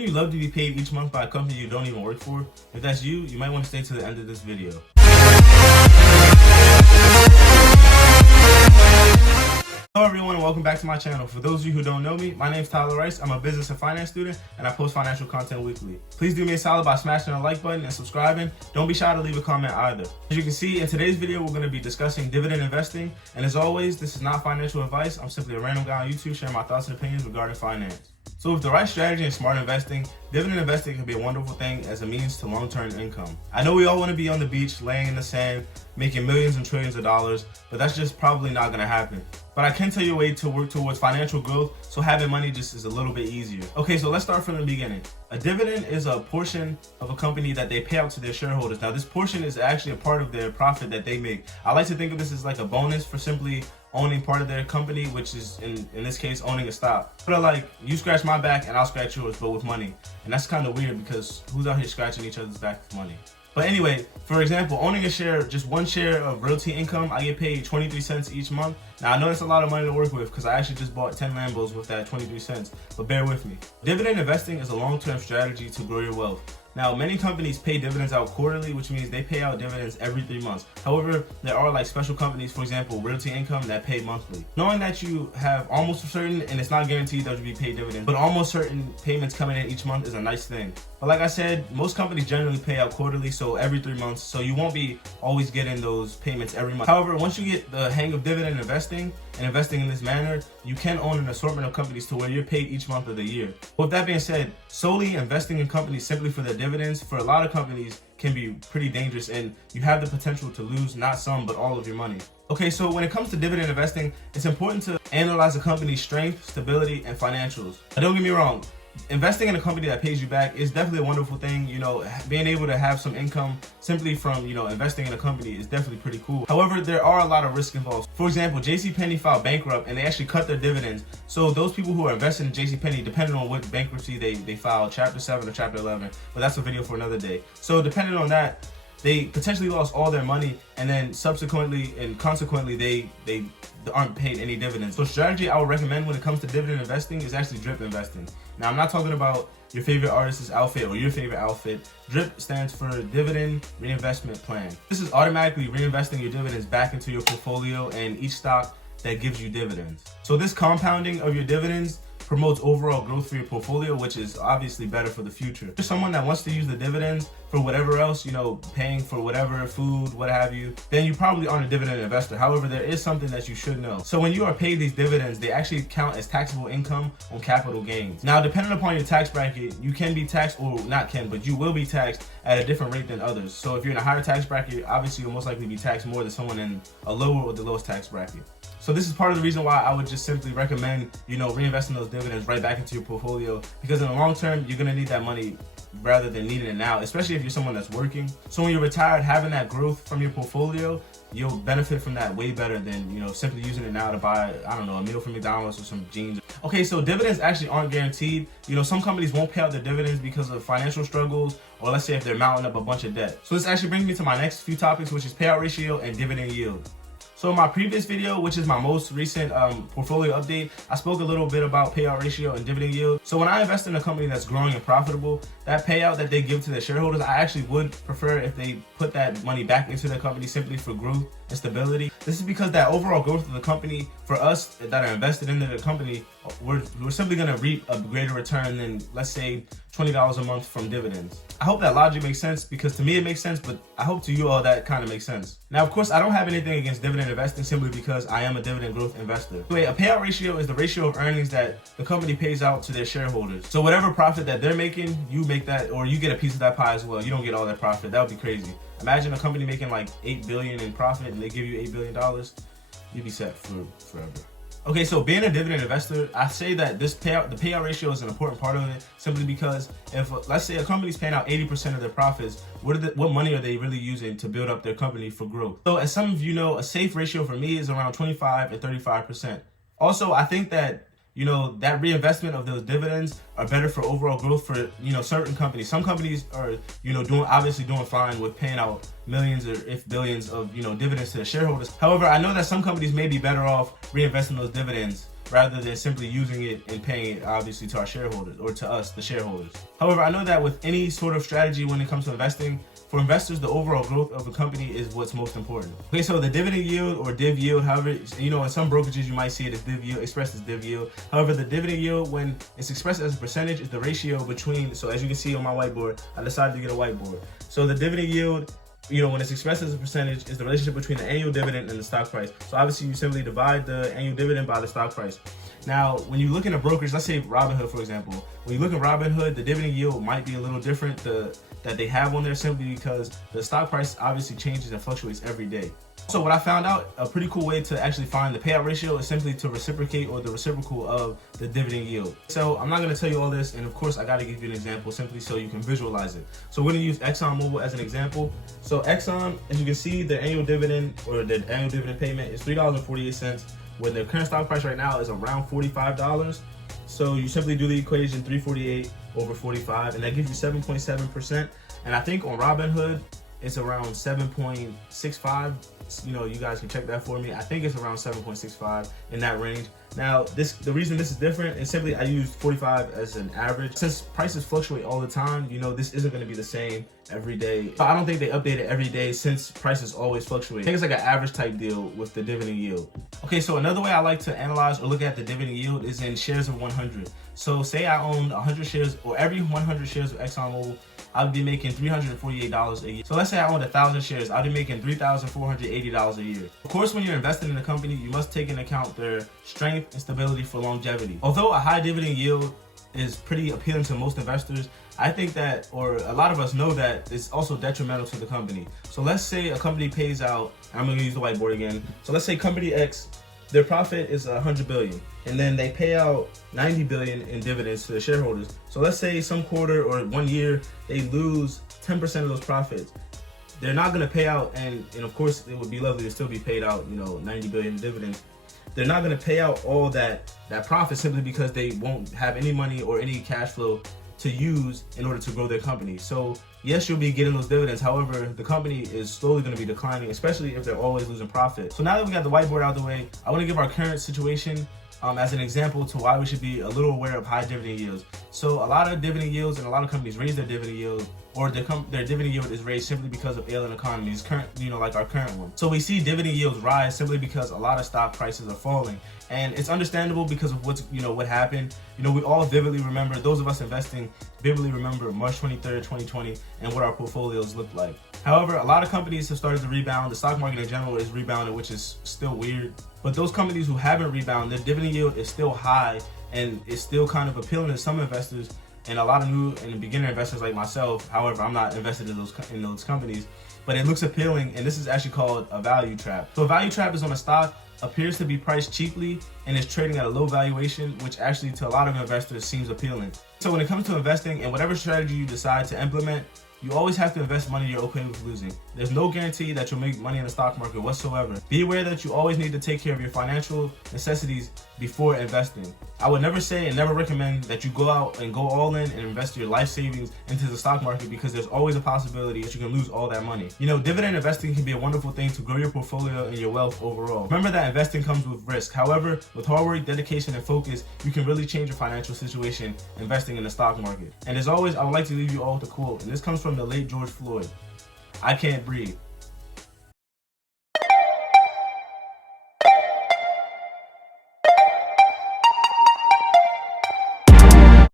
You love to be paid each month by a company you don't even work for? If that's you, you might want to stay to the end of this video. Hello everyone and welcome back to my channel. For those of you who don't know me, my name is Tyler Rice. I'm a business and finance student and I post financial content weekly. Please do me a solid by smashing the like button and subscribing. Don't be shy to leave a comment either. As you can see, in today's video, we're going to be discussing dividend investing. And as always, this is not financial advice. I'm simply a random guy on YouTube sharing my thoughts and opinions regarding finance. So with the right strategy and smart investing, dividend investing can be a wonderful thing as a means to long-term income. I know we all want to be on the beach, laying in the sand, making millions and trillions of dollars, but that's just probably not going to happen. But I can tell you a way to work towards financial growth, so having money just is a little bit easier. Okay, so let's start from the beginning. A dividend is a portion of a company that they pay out to their shareholders. Now, this portion is actually a part of their profit that they make. I like to think of this as like a bonus for simply owning part of their company, which is in this case owning a stock. But like, you scratch my back and I'll scratch yours, but with money. And that's kind of weird because who's out here scratching each other's back with money? But anyway, for example, owning a share, just one share of realty income, I get paid 23 cents each month. Now I know that's a lot of money to work with because I actually just bought 10 Lambos with that 23 cents, but bear with me. Dividend investing is a long-term strategy to grow your wealth. Now, many companies pay dividends out quarterly, which means they pay out dividends every 3 months. However, there are like special companies, for example, Realty Income, that pay monthly. Knowing that you have almost certain, and it's not guaranteed that you'll be paid dividends, but almost certain payments coming in each month is a nice thing. But like I said, most companies generally pay out quarterly, so every 3 months, so you won't be always getting those payments every month. However, once you get the hang of dividend investing and investing in this manner, you can own an assortment of companies to where you're paid each month of the year. With that being said, solely investing in companies simply for their dividends for a lot of companies can be pretty dangerous, and you have the potential to lose not some but all of your money. Okay, so when it comes to dividend investing, it's important to analyze a company's strength, stability, and financials. Now, don't get me wrong, investing in a company that pays you back is definitely a wonderful thing. You know, being able to have some income simply from, investing in a company is definitely pretty cool. However, there are a lot of risks involved. For example, JCPenney filed bankrupt and they actually cut their dividends. So those people who are invested in JCPenney, depending on what bankruptcy they filed, Chapter 7 or Chapter 11, but that's a video for another day. So depending on that, they potentially lost all their money, and then subsequently and consequently they aren't paid any dividends. So strategy I would recommend when it comes to dividend investing is actually drip investing. Now, I'm not talking about your favorite artist's outfit or your favorite outfit. DRIP stands for Dividend Reinvestment Plan. This is automatically reinvesting your dividends back into your portfolio and each stock that gives you dividends. So this compounding of your dividends promotes overall growth for your portfolio, which is obviously better for the future. If you're someone that wants to use the dividends for whatever else, paying for whatever food, what have you, then you probably aren't a dividend investor. However, there is something that you should know. So when you are paid these dividends, they actually count as taxable income on capital gains. Now, depending upon your tax bracket, you can be taxed, or not can, but you will be taxed at a different rate than others. So if you're in a higher tax bracket, obviously you'll most likely be taxed more than someone in a lower or the lowest tax bracket. So this is part of the reason why I would just simply recommend, reinvesting those dividends right back into your portfolio, because in the long term, you're gonna need that money rather than needing it now, especially if you're someone that's working. So when you're retired, having that growth from your portfolio, you'll benefit from that way better than, simply using it now to buy, I don't know, a meal from McDonald's or some jeans. Okay, so dividends actually aren't guaranteed. Some companies won't pay out their dividends because of financial struggles, or let's say if they're mounting up a bunch of debt. So this actually brings me to my next few topics, which is payout ratio and dividend yield. So in my previous video, which is my most recent portfolio update, I spoke a little bit about payout ratio and dividend yield. So when I invest in a company that's growing and profitable, that payout that they give to their shareholders, I actually would prefer if they put that money back into their company simply for growth and stability. This is because that overall growth of the company, for us that are invested into the company, we're simply gonna reap a greater return than, let's say, $20 a month from dividends. I hope that logic makes sense, because to me it makes sense, but I hope to you all that kind of makes sense. Now, of course, I don't have anything against dividend investing simply because I am a dividend growth investor. Anyway, a payout ratio is the ratio of earnings that the company pays out to their shareholders. So whatever profit that they're making, you make that, or you get a piece of that pie as well. You don't get all that profit. That would be crazy. Imagine a company making like $8 billion in profit and they give you $8 billion. You'd be set for forever. Okay, so being a dividend investor, I say that the payout ratio is an important part of it, simply because if, let's say, a company's paying out 80% of their profits, what money are they really using to build up their company for growth? So as some of you know, a safe ratio for me is around 25 and 35%. Also, I think that that reinvestment of those dividends are better for overall growth for, certain companies. Some companies are, obviously doing fine with paying out millions or if billions of, dividends to their shareholders. However, I know that some companies may be better off reinvesting those dividends rather than simply using it and paying it obviously to our shareholders, or to us, the shareholders. However, I know that with any sort of strategy when it comes to investing, for investors, the overall growth of a company is what's most important. Okay, so the dividend yield, or div yield, however, you know, in some brokerages you might see it as div yield, expressed as div yield. However, the dividend yield, when it's expressed as a percentage, is the ratio between, so as you can see on my whiteboard, I decided to get a whiteboard. So the dividend yield, you know, when it's expressed as a percentage, is the relationship between the annual dividend and the stock price. So obviously you simply divide the annual dividend by the stock price. Now, when you look in a brokerage, let's say Robinhood, for example, when you look at Robinhood, the dividend yield might be a little different that they have on there, simply because the stock price obviously changes and fluctuates every day. So what I found out, a pretty cool way to actually find the payout ratio is simply to reciprocate, or the reciprocal of the dividend yield. So I'm not going to tell you all this, and of course I got to give you an example simply so you can visualize it. So we're going to use ExxonMobil as an example. So Exxon, as you can see, their annual dividend, or the annual dividend payment, is $3.48, when their current stock price right now is around $45. So you simply do the equation, 348 over 45, and that gives you 7.7%. And I think on Robinhood, it's around 7.65. You know, you guys can check that for me. I think it's around 7.65, in that range. Now, the reason this is different is simply I used 45 as an average. Since prices fluctuate all the time, you know, this isn't going to be the same every day. I don't think they update it every day, since prices always fluctuate. I think it's like an average type deal with the dividend yield. Okay, so another way I like to analyze or look at the dividend yield is in shares of 100. So say I own 100 shares, or every 100 shares of ExxonMobil, I would be making $348 a year. So let's say I owned 1,000 shares, I'd be making $3,480 a year. Of course, when you're investing in a company, you must take into account their strength and stability for longevity. Although a high dividend yield is pretty appealing to most investors, I think that, or a lot of us know that, it's also detrimental to the company. So let's say a company pays out, I'm gonna use the whiteboard again. So let's say company X, their profit is 100 billion, and then they pay out 90 billion in dividends to the shareholders. So let's say some quarter or 1 year, they lose 10% of those profits. They're not gonna pay out, and of course it would be lovely to still be paid out, you know, 90 billion in dividends. They're not gonna pay out all that profit, simply because they won't have any money or any cash flow to use in order to grow their company. So yes, you'll be getting those dividends. However, the company is slowly going to be declining, especially if they're always losing profit. So now that we got the whiteboard out of the way, I want to give our current situation as an example to why we should be a little aware of high dividend yields. So a lot of dividend yields and a lot of companies raise their dividend yield, or their dividend yield is raised simply because of ailing economies, like our current one. So we see dividend yields rise simply because a lot of stock prices are falling. And it's understandable because of what happened. You know, we all vividly remember, those of us investing vividly remember March 23rd, 2020, and what our portfolios looked like. However, a lot of companies have started to rebound. The stock market in general is rebounding, which is still weird. But those companies who haven't rebounded, their dividend yield is still high, and it's still kind of appealing to some investors and a lot of new and beginner investors like myself. However, I'm not invested in those companies, but it looks appealing, and this is actually called a value trap. So a value trap is when a stock appears to be priced cheaply and is trading at a low valuation, which actually to a lot of investors seems appealing. So when it comes to investing, and whatever strategy you decide to implement, you always have to invest money you're okay with losing. There's no guarantee that you'll make money in the stock market whatsoever. Be aware that you always need to take care of your financial necessities before investing. I would never say and never recommend that you go out and go all in and invest your life savings into the stock market, because there's always a possibility that you can lose all that money. You know, dividend investing can be a wonderful thing to grow your portfolio and your wealth overall. Remember that investing comes with risk. However, with hard work, dedication, and focus, you can really change your financial situation investing in the stock market. And as always, I would like to leave you all with a quote, and this comes from the late George Floyd. "I can't breathe.